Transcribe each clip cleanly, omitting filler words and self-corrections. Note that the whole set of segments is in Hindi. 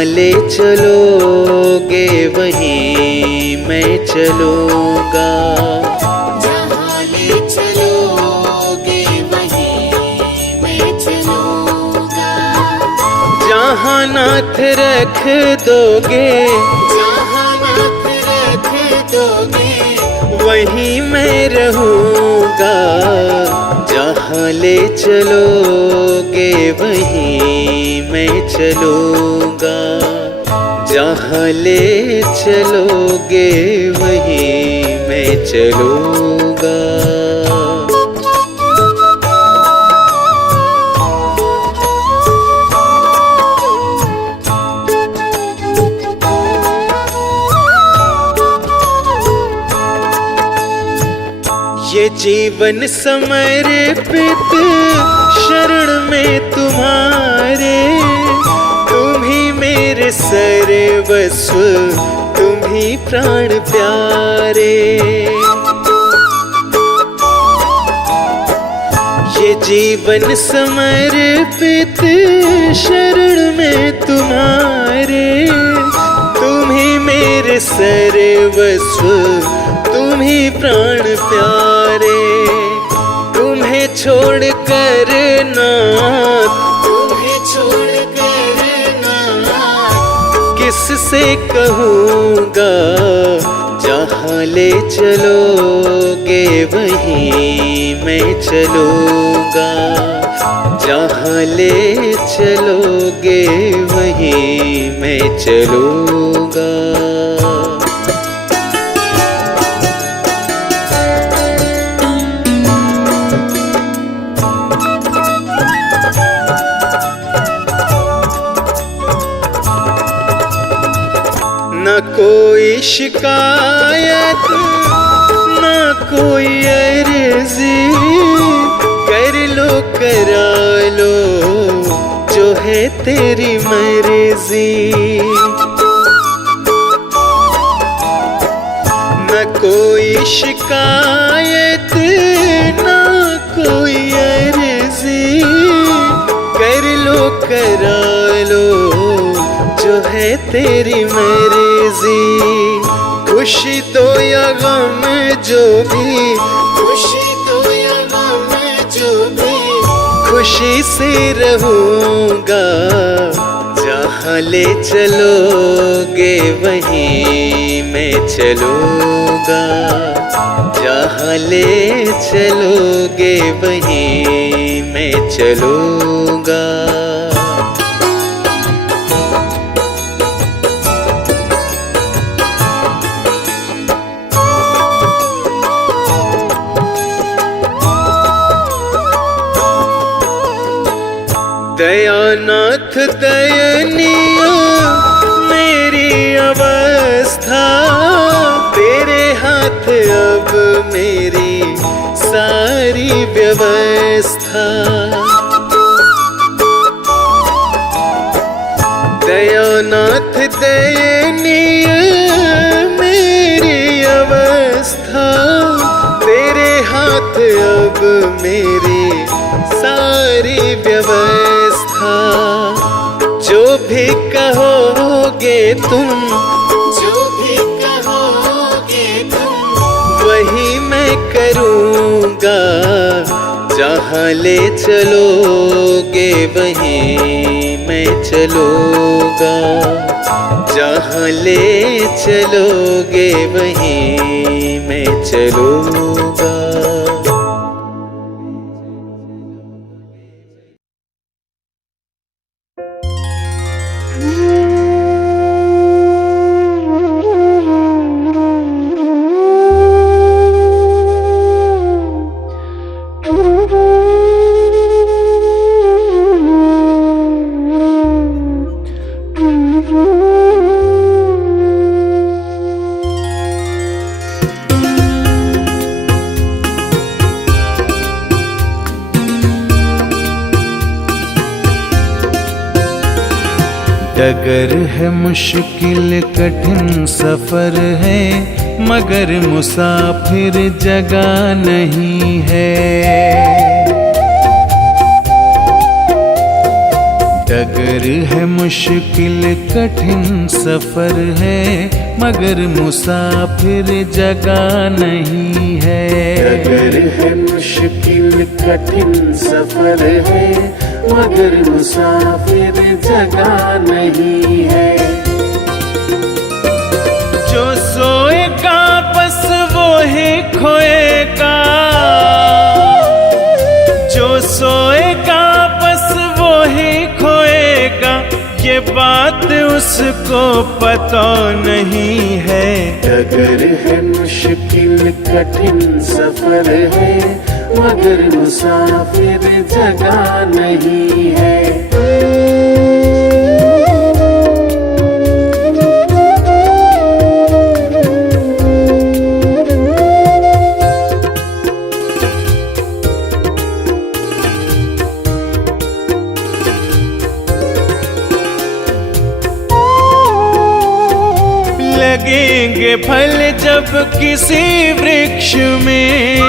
जहाँ ले चलोगे वहीं मैं चलूँगा। जहाँ ले चलोगे वहीं मैं चलूँगा। जहाँ नाथ रख दोगे, जहाँ नाथ रख दोगे वहीं मैं रहूँगा। जहाँ ले चलोगे वहीं मैं चलूँगा। जहाँ ले चलोगे वहीं मैं चलूँगा। ये जीवन समर्पित शरण में तुम्हारे, तुम ही मेरे सर्वस्व, तुम ही प्राण प्यारे। ये जीवन समर्पित शरण में तुम्हारे, तुम ही मेरे सर्वस्व, तुम ही प्राण प्यारे। तुम्हें छोड़ कर नाथ, तुम्हें छोड़ कर नाथ किससे कहूँगा। जहाँ ले चलोगे वहीं मैं चलूँगा। जहाँ ले चलोगे वहीं मैं चलूँगा। न कोई शिकायत, न कोई अर्जी, कर लो करा लो जो है तेरी मर्जी। न कोई शिकायत, न कोई अर्जी, कर लो करा लो जो है तेरी मर्जी। खुशी दो या गम जो भी, खुशी दो या गम जो भी, खुशी से रहूँगा। जहाँ ले चलोगे वहीं मैं चलूँगा। जहाँ ले चलोगे वहीं मैं चलूँगा। दयानाथ दयनीय मेरी अवस्था, तेरे हाथ अब मेरी सारी व्यवस्था। दयानाथ दयनीय मेरी अवस्था, तेरे हाथ अब मेरी सारी व्यवस्था। जो भी कहोगे तुम, जो भी कहोगे तुम वही मैं करूँगा। जहाँ ले चलोगे वहीं मैं चलूँगा। जहाँ ले चलोगे वहीं मैं चलूँगा। डगर है मुश्किल कठिन सफर है, मगर मुसाफिर जगह नहीं है। डगर है मुश्किल कठिन सफर है, मगर मुसाफिर जगह नहीं है। डगर है मुश्किल कठिन सफर है, मगर मुसाफिर जगह नहीं है। जो सोएगा बस वो ही खोएगा, जो सोएगा बस वो ही खोएगा, ये बात उसको पता नहीं है। डगर है मुश्किल कठिन सफर है, मगर मुसाफिर जगह नहीं है। लगेंगे फल जब किसी वृक्ष में,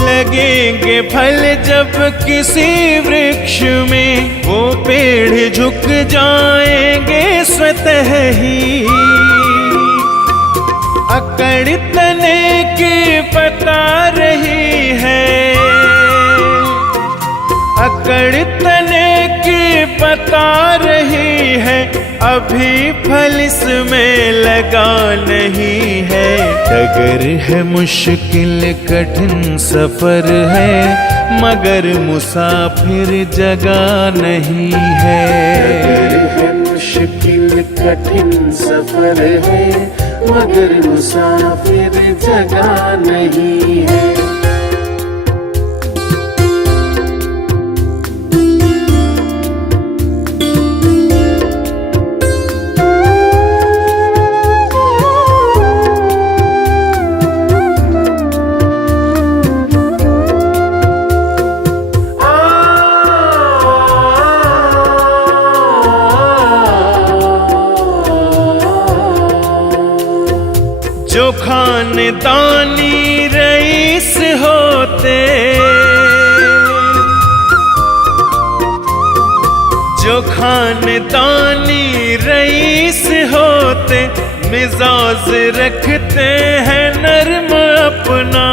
लगेंगे फल जब किसी वृक्ष में, वो पेड़ झुक जाएंगे स्वतः ही। अकड़ तने की बता रही है, अकड़ तने की बता रही है, अभी फल इसमें लगा नहीं है। डगर है मुश्किल कठिन सफर है, मगर मुसाफिर जगह नहीं है। डगर है मुश्किल कठिन सफर है, मगर मुसाफिर जगह नहीं है। जो खानदानी रईस होते, जो खानदानी रईस होते, मिजाज रखते हैं नर्म अपना।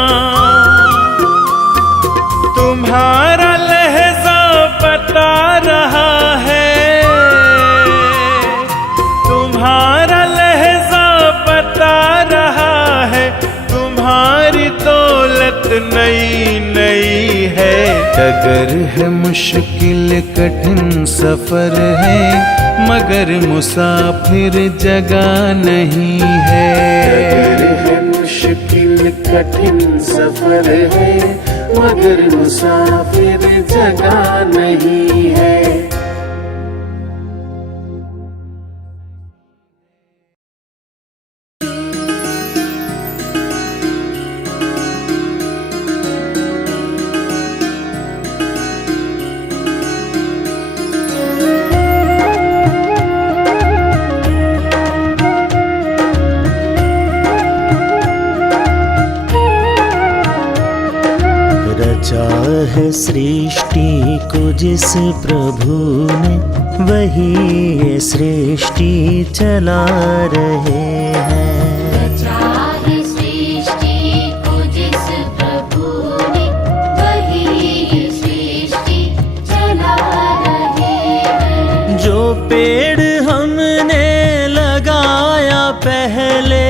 तुम्हारा लहजा बता रहा है, तुम्हारा लहजा बता रहा है, तुम्हारी दौलत नई नई है। डगर है मुश्किल कठिन सफर है, मगर मुसाफिर जगह नहीं है। डगर है मुश्किल कठिन सफर है, मगर मुसाफिर जगह नहीं है। रचा है सृष्टि को जिस प्रभु ने, वही ये सृष्टि चला रहे हैं। रचा है सृष्टि को जिस प्रभु ने, वही ये सृष्टि चला रहे हैं। जो पेड़ हमने लगाया पहले,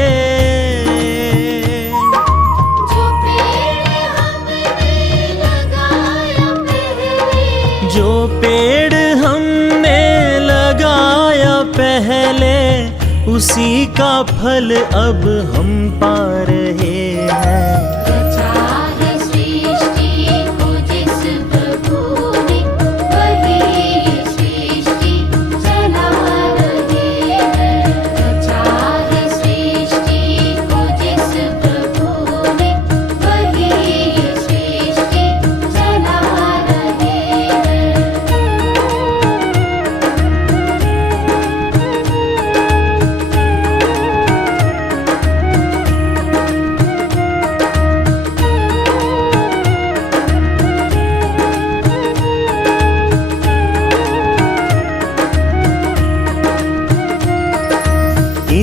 जो पेड़ हमने लगाया पहले, उसी का फल अब हम पा रहे हैं। रचा है सृष्टि को जिस प्रभु ने, वही ये सृष्टि चला रहे हैं। रचा है सृष्टि को जिस प्रभु ने, वही ये सृष्टि चला रहे हैं।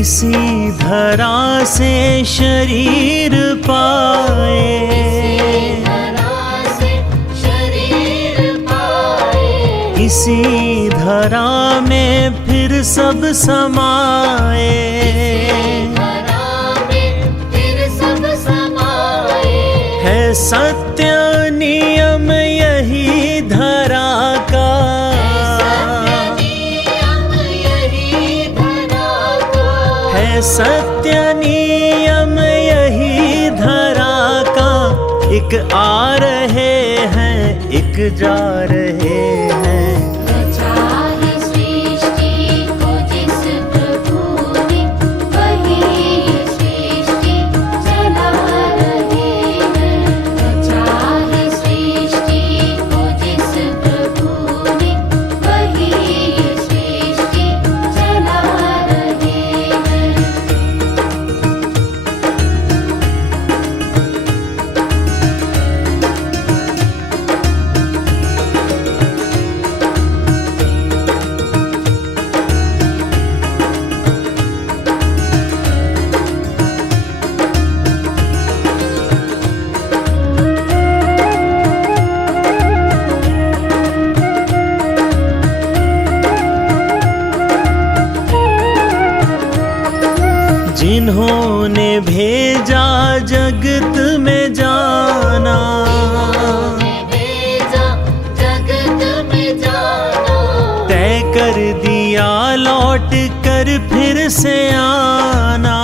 इसी धरा से शरीर पाए, इसी धरा में फिर सब समाए, है सत्य नियम यही धरा का, है सत्य नियम यही धरा का। एक आ रहे हैं एक जा रहे हैं, जिन्होंने भेजा जगत में जाना, तय कर दिया लौट कर फिर से आना,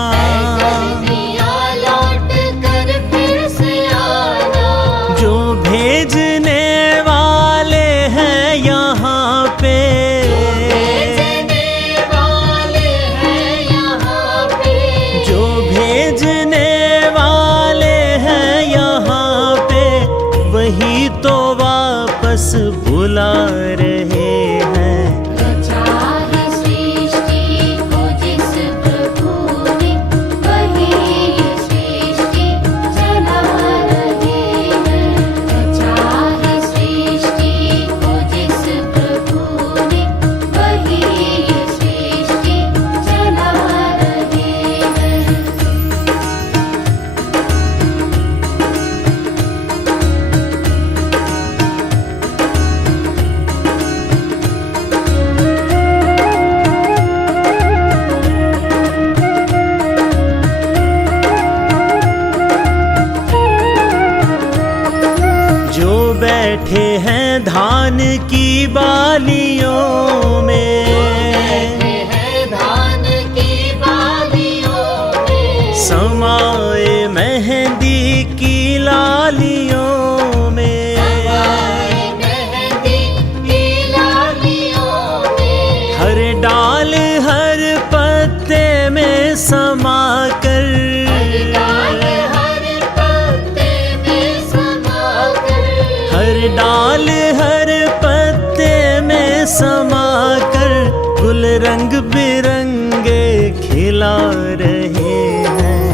जो भेजने वाले हैं यहाँ पे, जो भेजने वाले हैं यहाँ पे, वही तो वापस बुला रहे हैं। बैठे हैं धान की बालियों में, समाए मेहंदी की लालियों में, हर डाल हर पत्ते में समा कर, हर डाल हर पत्ते में समा कर, गुल रंग बिरंगे खिला रहे हैं।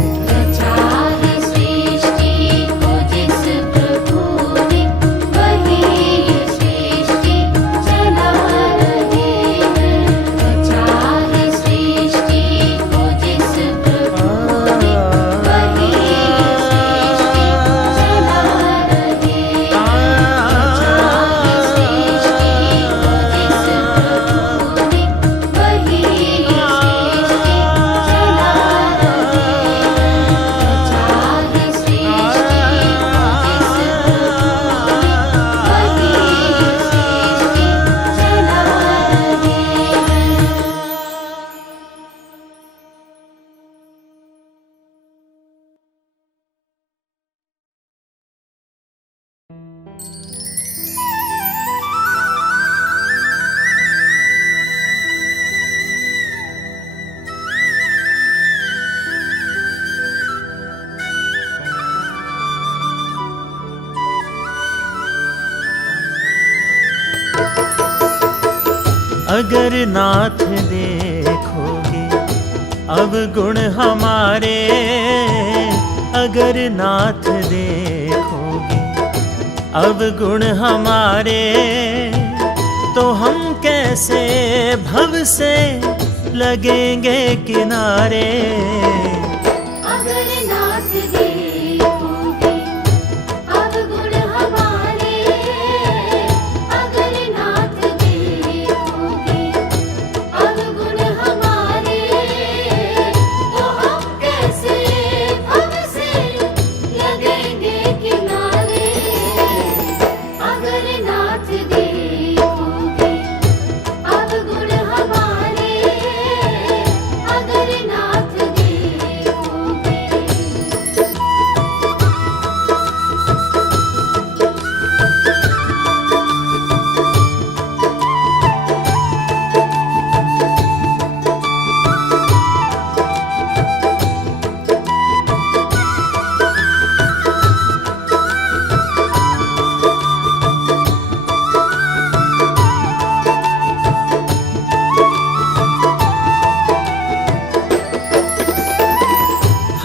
अगर नाथ देखोगे अब गुण हमारे, अगर नाथ देखोगे अब गुण हमारे, तो हम कैसे भव से लगेंगे किनारे। अगर नाथ देखोगे अवगुण हमारे, अगर नाथ देखोगे अवगुण हमारे, तो हम कैसे हमसे लगेंगे किनारे। अगर नाथ देखोगे अवगुण हमारे, अगर नाथ देखोगे।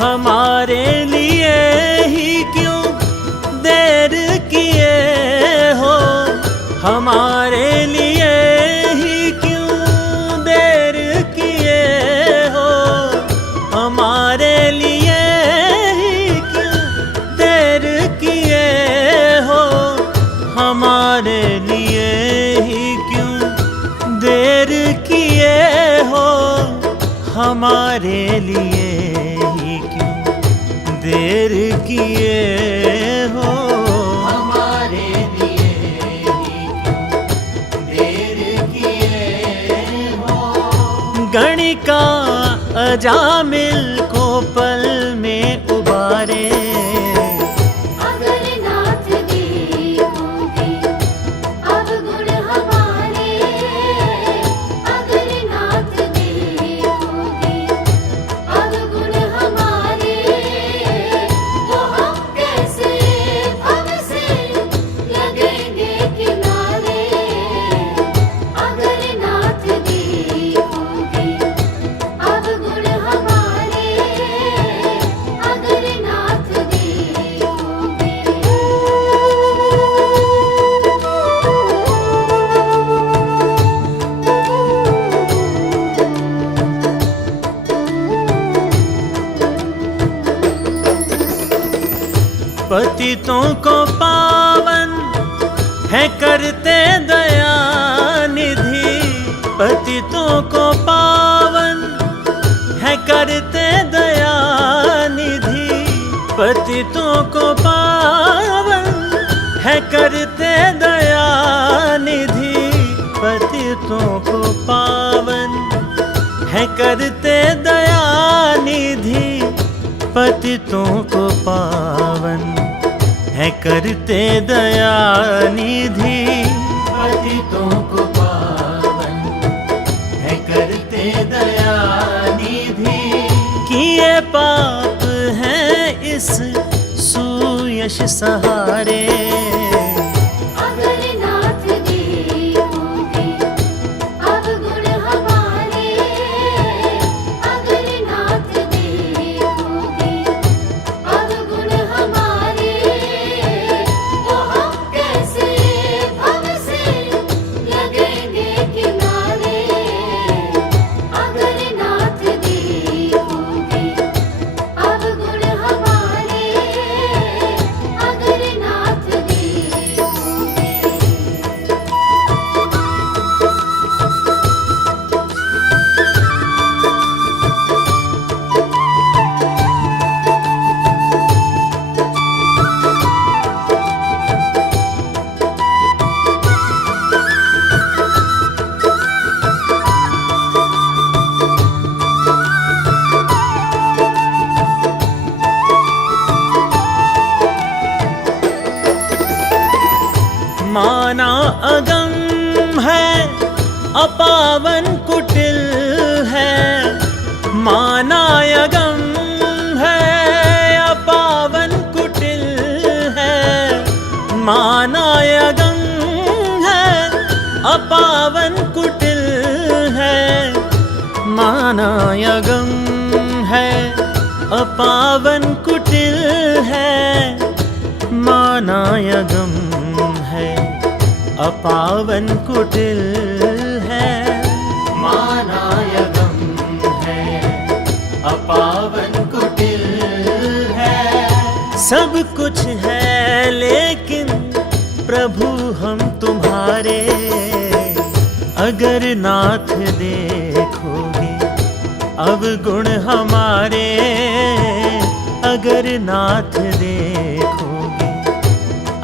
हमारे लिए ही क्यों देर किए हो, हमारे लिए ही क्यों देर किए हो, हमारे लिए ही क्यों देर किए हो, हमारे लिए ही क्यों देर किए हो, हमारे लिए ही क्यों देर किए हो, हमारे लिए ही क्यों देर किए हो। गणिका अजामिल को पल में उबारे। अगर नाथ देखोगे अवगुण हमारे, अगर नाथ देखोगे अवगुण हमारे, तो हम कैसे हमसे लगेंगे किनारे। अगर नाथ देखोगे अवगुण हमारे, अगर नाथ देखोगे। पतितों को पावन है करते दया निधि, पतितों को पावन है करते दया निधि, पतितों को पावन है करते दया निधि, पतितों को पावन है करते दया निधि, पतितों को पावन है करते दया निधि, पतितों को पावन है करते दया निधि। किए पाप हैं इस सुयश सहारे। अगर नाथ देखोगे अवगुण हमारे, अगर नाथ देखोगे अवगुण हमारे, तो हम कैसे हमसे लगेंगे किनारे। अगर नाथ देखोगे अवगुण हमारे, अगर नाथ देखोगे। माना अगम है अपावन कुटिल है, माना अगम है अपावन कुटिल है, माना अगम है अपावन कुटिल है, माना अगम है अपावन कुटिल है, माना अगम है अपावन कुटिल है, माना अगम पावन कुटिल है। सब कुछ है लेकिन प्रभु हम तुम्हारे, अगर नाथ देखोगे अवगुण हमारे, अगर नाथ देखोगे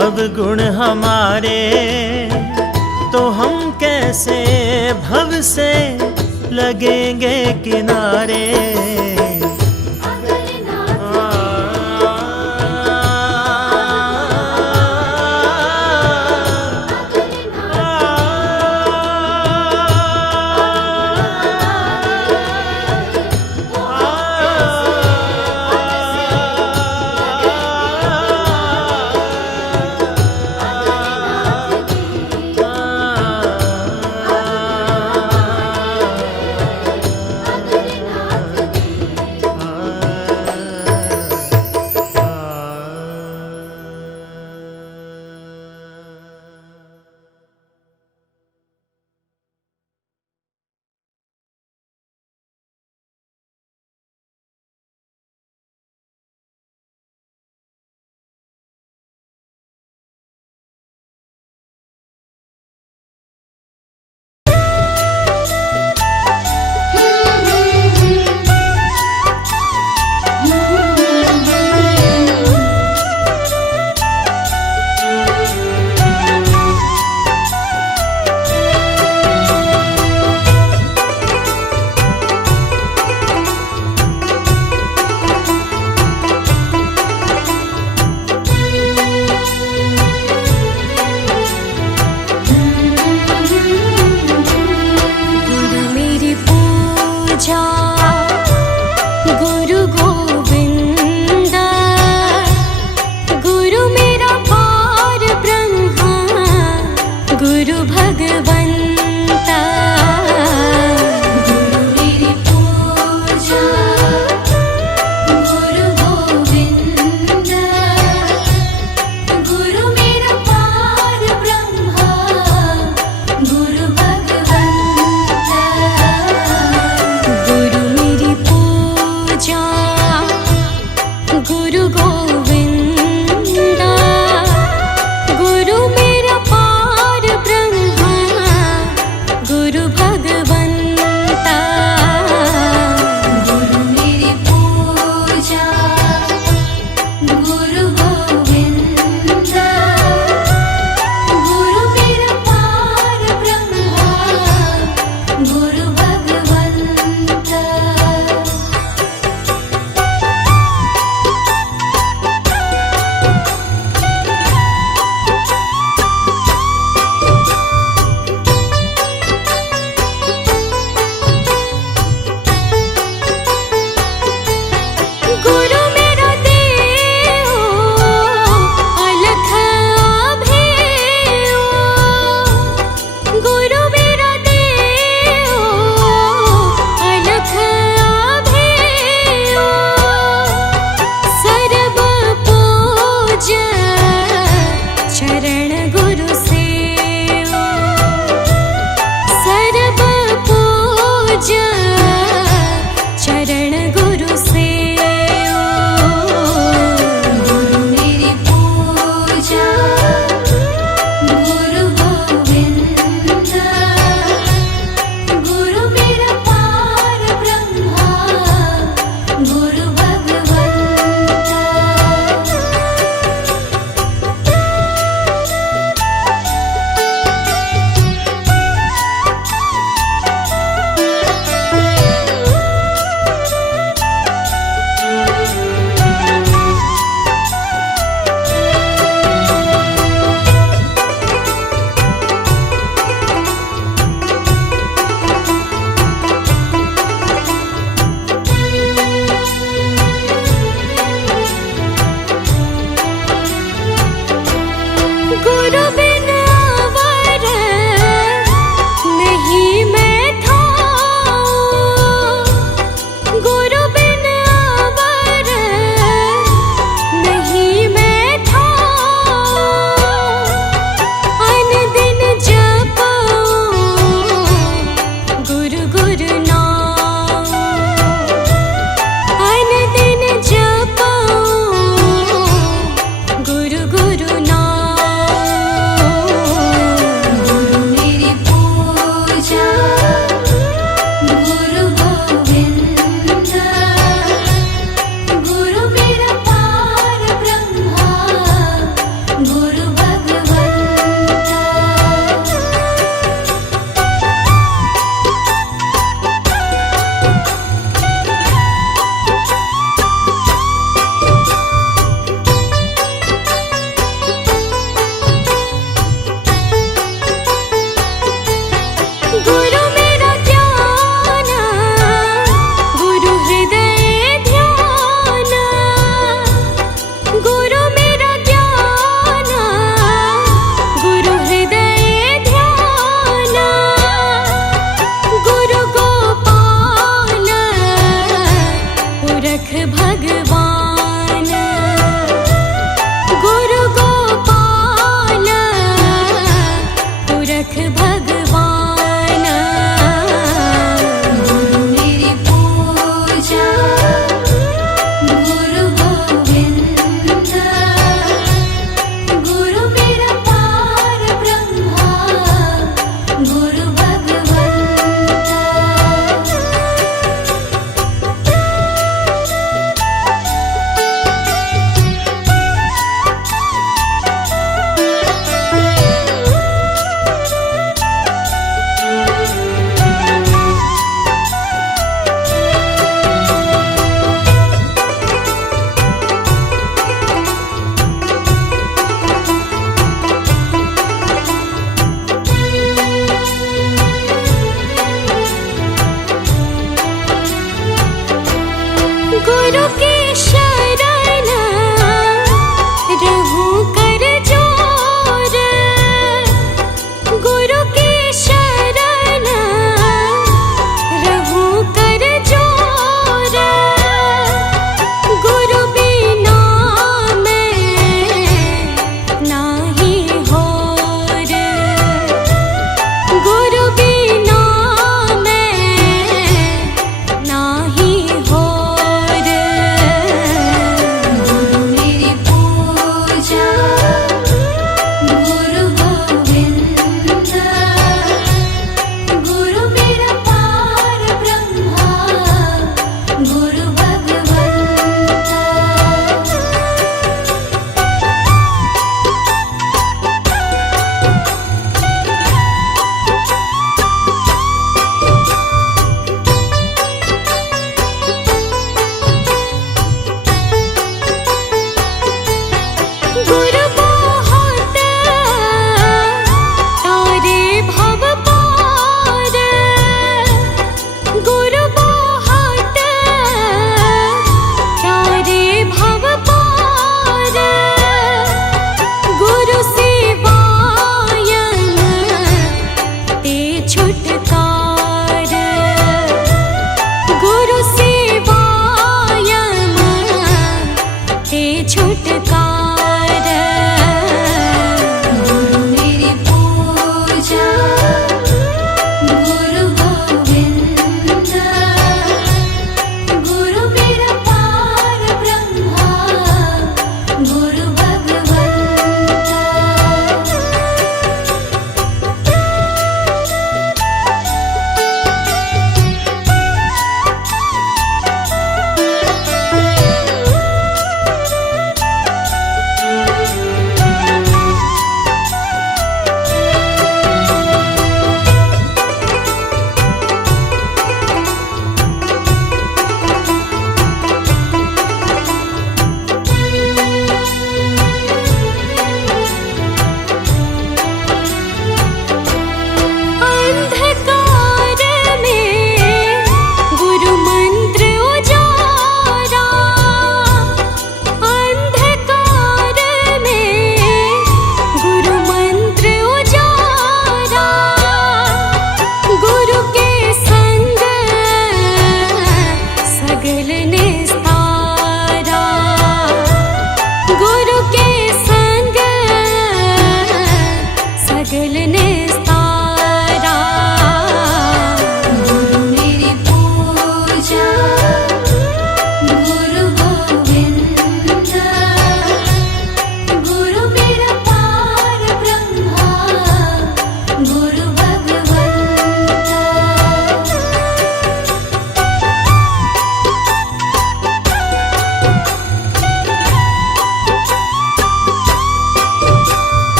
अवगुण हमारे, तो हम कैसे भव से लगेंगे किनारे।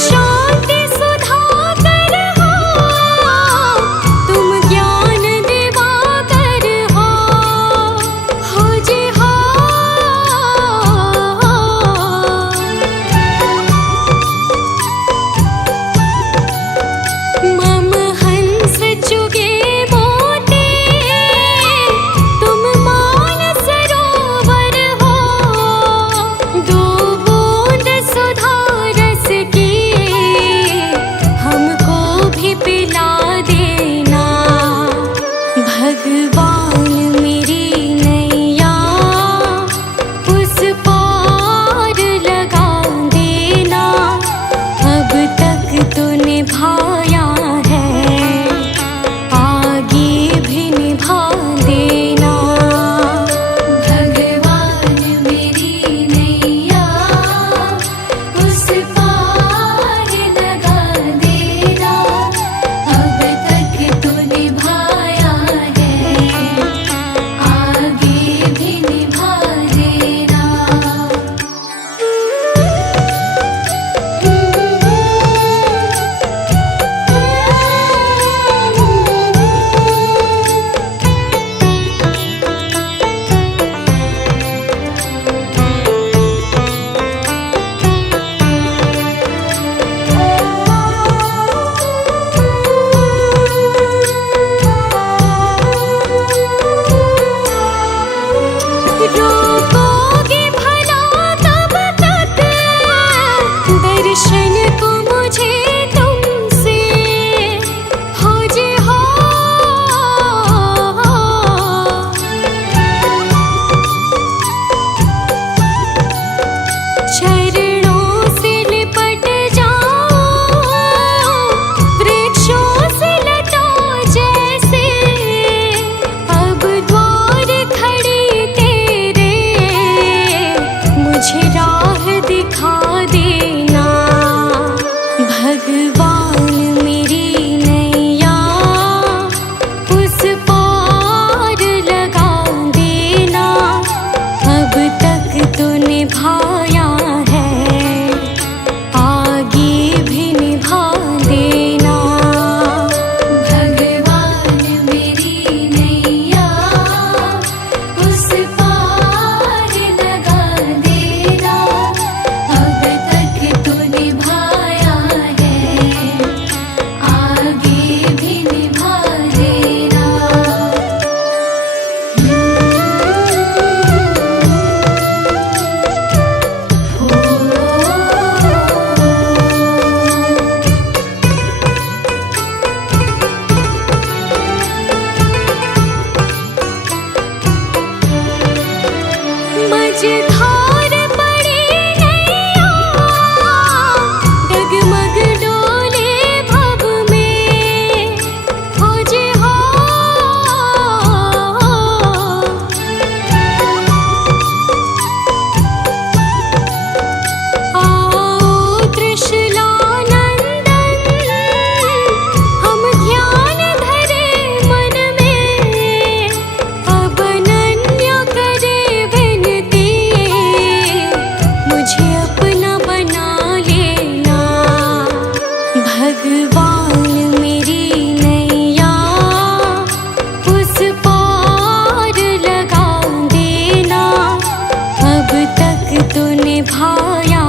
शांति सुधाकर हो, तुम ज्ञान दिवाकर हो जी हो। मम हंस चुगे मोटे, तुम मान सरोवर हो, दो बूंद सुधा रस की हमको भी पिला देना। भगवान मेरी नैया उस पार लगा देना। अब तक तो निभाया है, आगे भी निभा देना। भगवान मेरी नैया उस पार लगा देना। अब तक तो निभाया है, आगे भी निभा देना। रोकोगे भला कब तक दर्शन को मुझे तुमसे, हो जी हो। चरणों से लिपट जाओ, वृक्षों से लटो जैसे। अब द्वार खड़ी तेरे, मुझे राह दिखा देना। भगवान मेरी नैया उस पार लगा देना। अब तक तो निभाया है, आगे भी निभा देना। भगवान मेरी नैया उस पार लगा देना। अब तक तो निभाया है, आगे भी निभा देना। मझधार पड़ी नैया, डगमग डोले भव में, हो जी हो। आओ त्रिशूलानंदन, हम ध्यान धरे मन में। अब अनन्य करे विनती, मुझे अपना बना लेना। भगवान मेरी नैया उस पार लगा देना। अब तक तो निभाया